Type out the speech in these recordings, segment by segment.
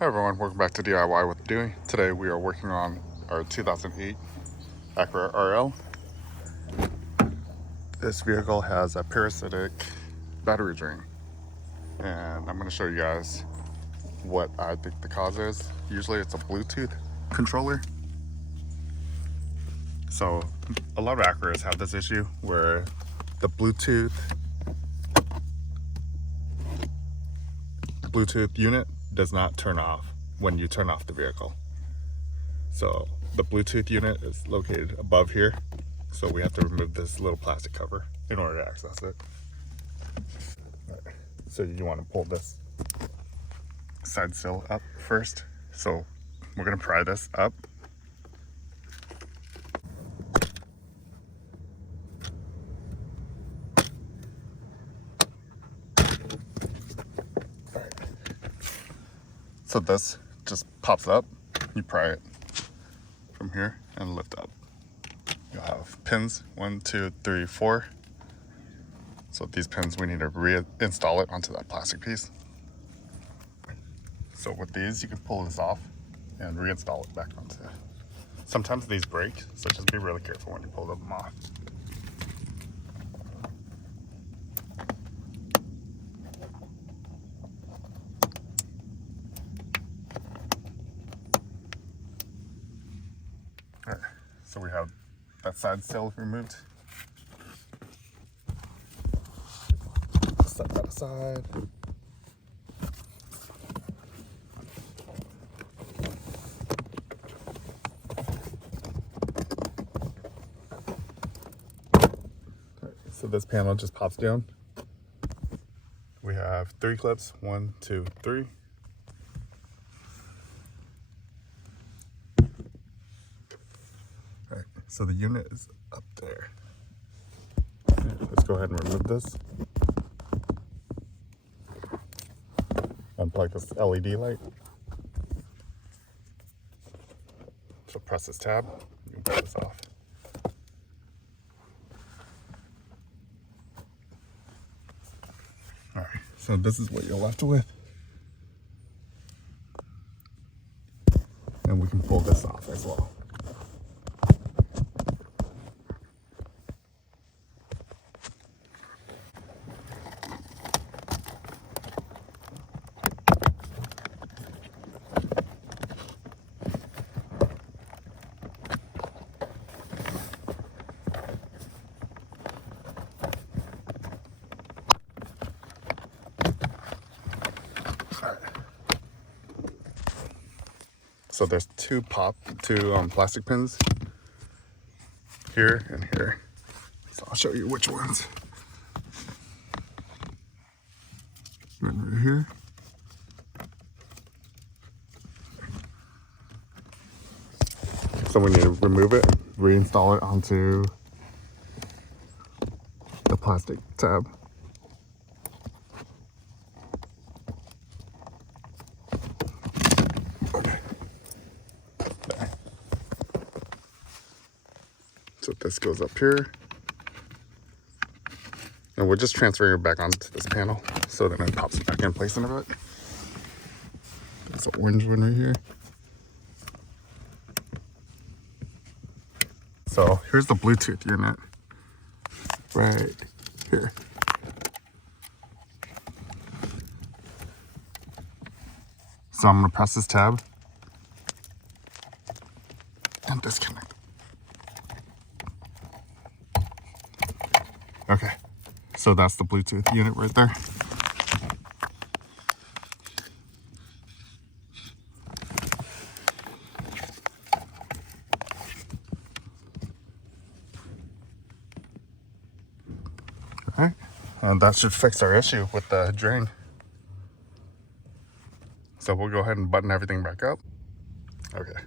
Hi everyone, welcome back to DIY with Dewey. Today we are working on our 2008 Acura RL. This vehicle has a parasitic battery drain, and I'm going to show you guys what I think the cause is. Usually it's a Bluetooth controller. So a lot of Acuras have this issue where the Bluetooth unit does not turn off when you turn off the vehicle. So the Bluetooth unit is located above here, so we have to remove this little plastic cover in order to access it. Right. So you want to pull this side sill up first. So we're going to pry this up. Right. So this just pops up, you pry it from here and lift up. You'll have pins 1, 2, 3, 4. So these pins, we need to reinstall it onto that plastic piece. So with these, you can pull this off and reinstall it back onto. Sometimes these break, so just be really careful when you pull them off. All right, so we have that side sill removed. Set that aside. So this panel just pops down. We have 3 clips, 1, 2, 3. All right, so the unit is up there. Let's go ahead and remove this. Unplug this LED light. So press this tab, you can pull this off. All right, so this is what you're left with. And we can pull this off as well. So there's two plastic pins here and here. So I'll show you which ones. Right here. So we need to remove it, reinstall it onto the plastic tab. So this goes up here, and we're just transferring it back onto this panel so then it pops back in place in a bit. There's an orange one right here. So here's the Bluetooth unit right here. So I'm gonna press this tab and disconnect. Okay, so that's the Bluetooth unit right there. All right, and that should fix our issue with the drain. So we'll go ahead and button everything back up. Okay,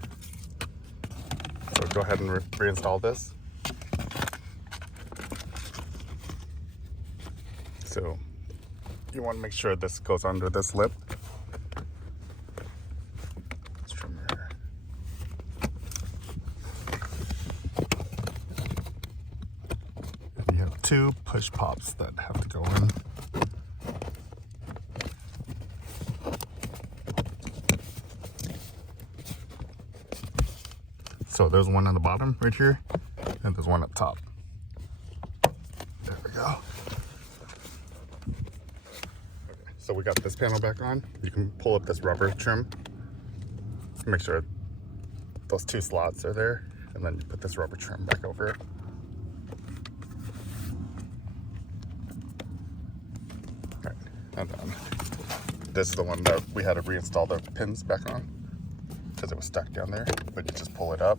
so go ahead and reinstall this. So you want to make sure this goes under this lip. Let's trim here. You have 2 push pops that have to go in. So there's one on the bottom right here, and there's one up top. There we go. Okay, so we got this panel back on. You can pull up this rubber trim. Make sure those two slots are there, and then you put this rubber trim back over it. All right, and then this is the one that we had to reinstall the pins back on because it was stuck down there, but you just pull it up.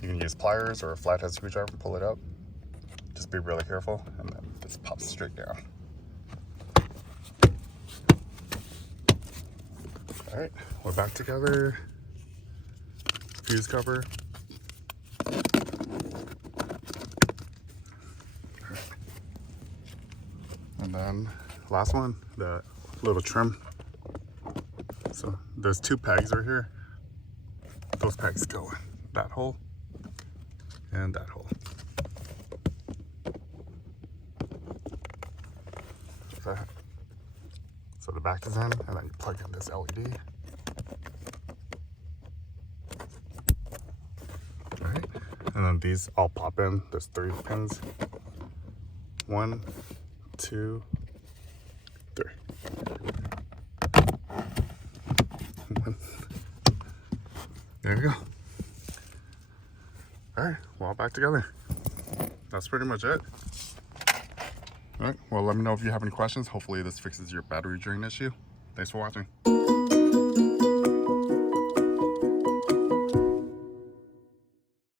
You can use pliers or a flathead screwdriver and pull it up. Just be really careful, and then this pops straight down. All right, we're back together. Fuse cover. And then last one, the little trim. So there's two pegs right here. Those pegs go in that hole and that hole. Okay. So the back is in, and then you plug in this LED. All right, and then these all pop in. There's 3 pins. 1, 2, 3. There we go. All right, we're all back together. That's pretty much it. All right, well, let me know if you have any questions. Hopefully this fixes your battery drain issue. Thanks for watching.